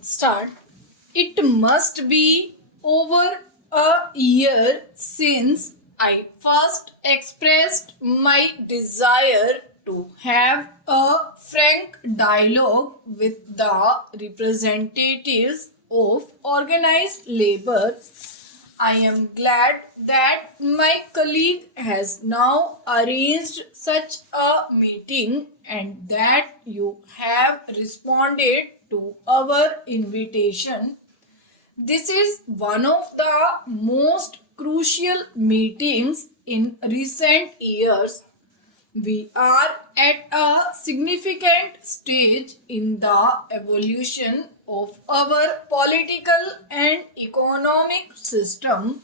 Start. It must be over a year since I first expressed my desire to have a frank dialogue with the representatives of organized labor. I am glad that my colleague has now arranged such a meeting and that you have responded to our invitation. This is one of the most crucial meetings in recent years. We are at a significant stage in the evolution of our political and economic system.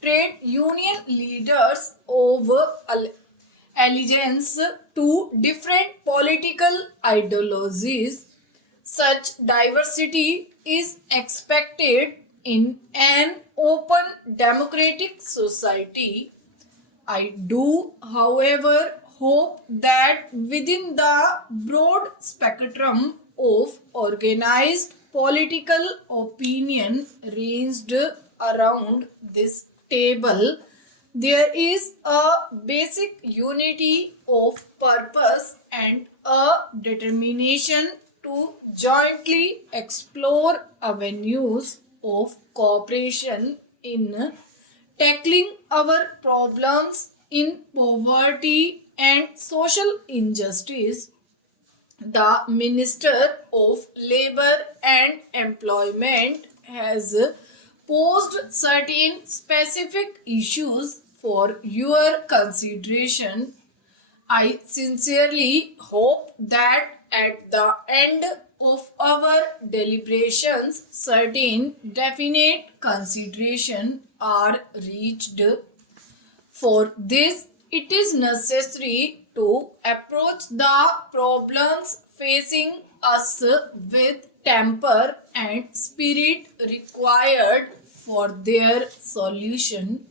Trade union leaders of allegiance to different political ideologies. Such diversity is expected in an open democratic society. I do, however, hope that within the broad spectrum of organized political opinion ranged around this table, there is a basic unity of purpose and a determination to jointly explore avenues of cooperation in tackling our problems in poverty and social injustice. The Minister of Labor and Employment has posed certain specific issues for your consideration. I sincerely hope that at the end of our deliberations, certain definite consideration are reached. For this, it is necessary to approach the problems facing us with temper and spirit required for their solution.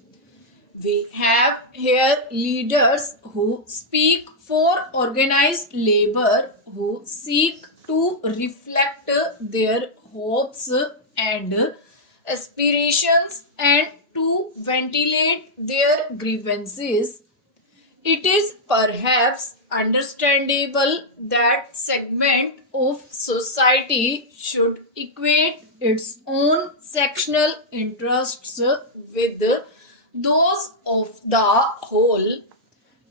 We have here leaders who speak for organized labor, who seek to reflect their hopes and aspirations and to ventilate their grievances. It is perhaps understandable that segment of society should equate its own sectional interests with those of the whole.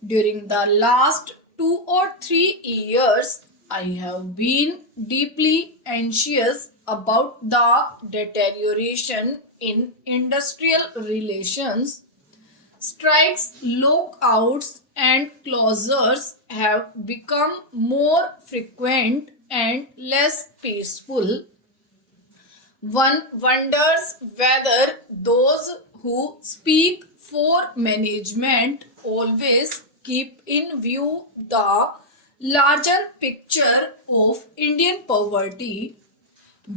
During the last 2 or 3 years, I have been deeply anxious about the deterioration in industrial relations. Strikes, lockouts, and closures have become more frequent and less peaceful. One wonders whether those who speak for management always keep in view the larger picture of Indian poverty.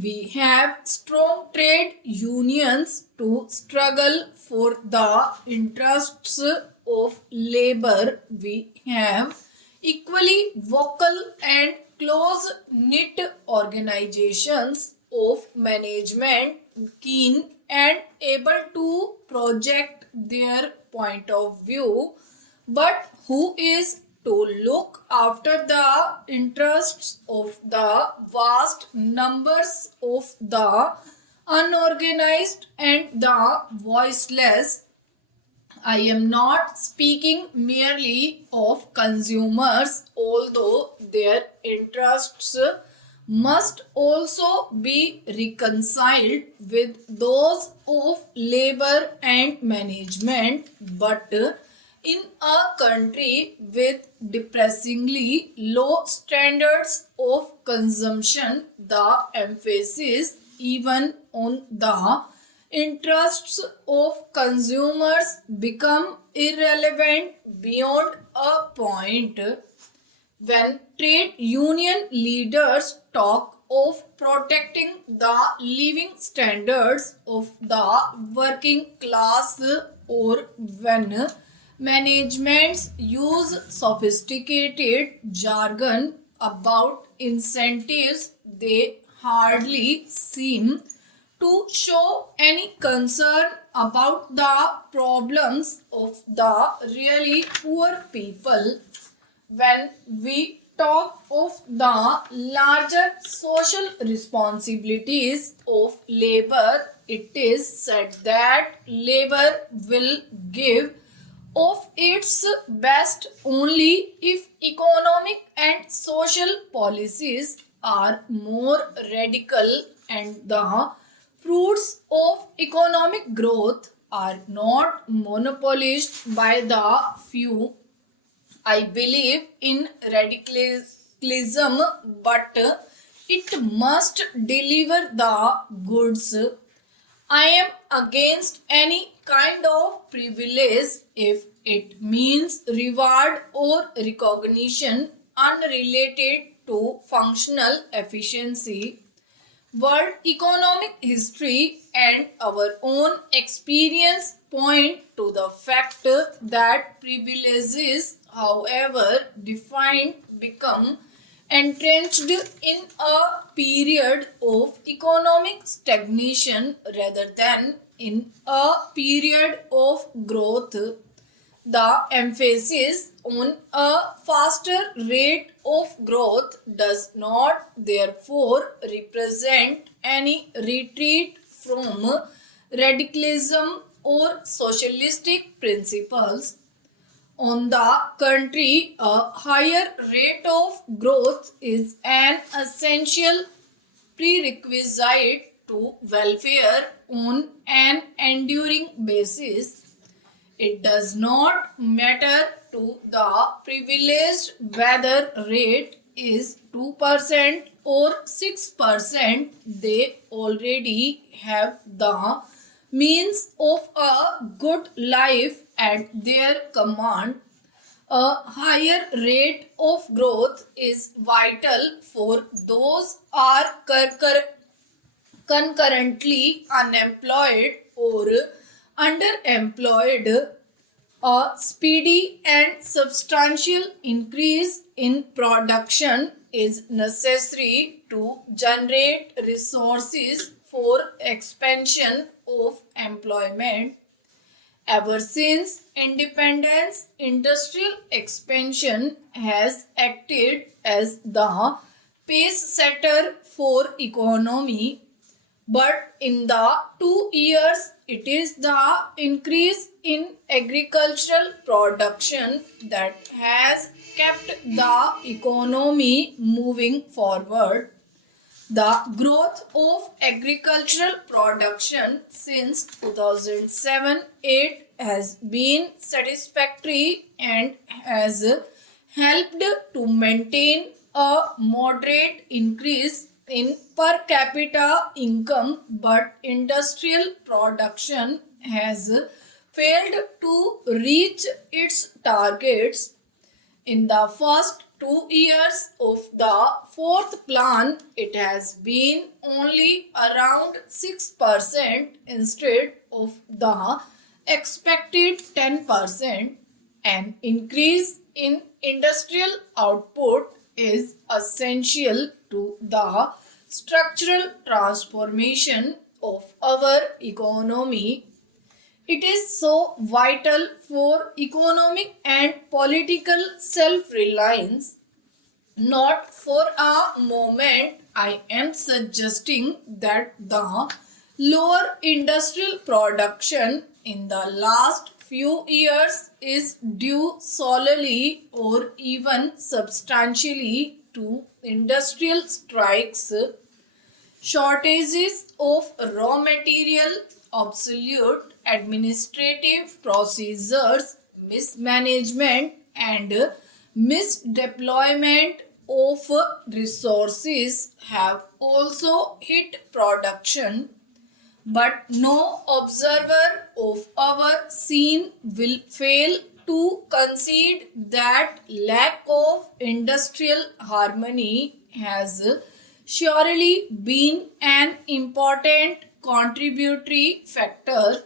We have strong trade unions to struggle for the interests of labor. We have equally vocal and close knit organizations of management keen and able to project their point of view, but who is to look after the interests of the vast numbers of the unorganized and the voiceless. I am not speaking merely of consumers, although their interests must also be reconciled with those of labor and management. But in a country with depressingly low standards of consumption, the emphasis even on the interests of consumers become irrelevant beyond a point. When trade union leaders talk of protecting the living standards of the working class, or when managements use sophisticated jargon about incentives, they hardly seem to show any concern about the problems of the really poor people. When we talk of the larger social responsibilities of labor, it is said that labor will give of its best only if economic and social policies are more radical and the fruits of economic growth are not monopolized by the few. I believe in radicalism, but it must deliver the goods. I am against any kind of privilege if it means reward or recognition unrelated to functional efficiency. World economic history and our own experience point to the fact that privileges, however defined, become entrenched in a period of economic stagnation rather than in a period of growth. The emphasis on a faster rate of growth does not therefore represent any retreat from radicalism or socialistic principles. On the contrary, a higher rate of growth is an essential prerequisite to welfare on an enduring basis. It does not matter to the privileged whether rate is 2% or 6%. They already have the means of a good life at their command. A higher rate of growth is vital for those are concurrently unemployed or underemployed. A speedy and substantial increase in production is necessary to generate resources for expansion of employment. Ever since independence, industrial expansion has acted as the pace setter for economy, but in the 2 years it is the increase in agricultural production that has kept the economy moving forward. The growth of agricultural production since 2007-8 has been satisfactory and has helped to maintain a moderate increase in per capita income, but industrial production has failed to reach its targets. In the first 2 years of the fourth plan, it has been only around 6% instead of the expected 10%. An increase in industrial output is essential to the structural transformation of our economy. It is so vital for economic and political self reliance. Not for a moment I am suggesting that the lower industrial production in the last few years is due solely or even substantially to industrial strikes, shortages of raw material, obsolete administrative procedures, mismanagement, and misdeployment of resources have also hit production. But no observer of our scene will fail to concede that lack of industrial harmony has surely been an important contributory factor.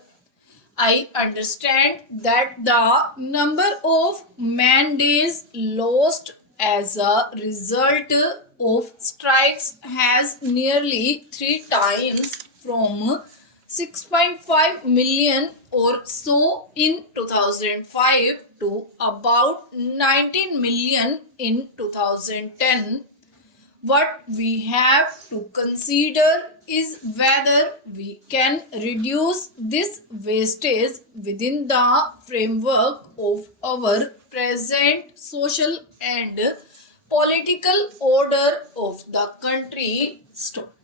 I understand that the number of man days lost as a result of strikes has nearly 3 times from 6.5 million or so in 2005 to about 19 million in 2010. What we have to consider is whether we can reduce this wastage within the framework of our present social and political order of the country. Stop.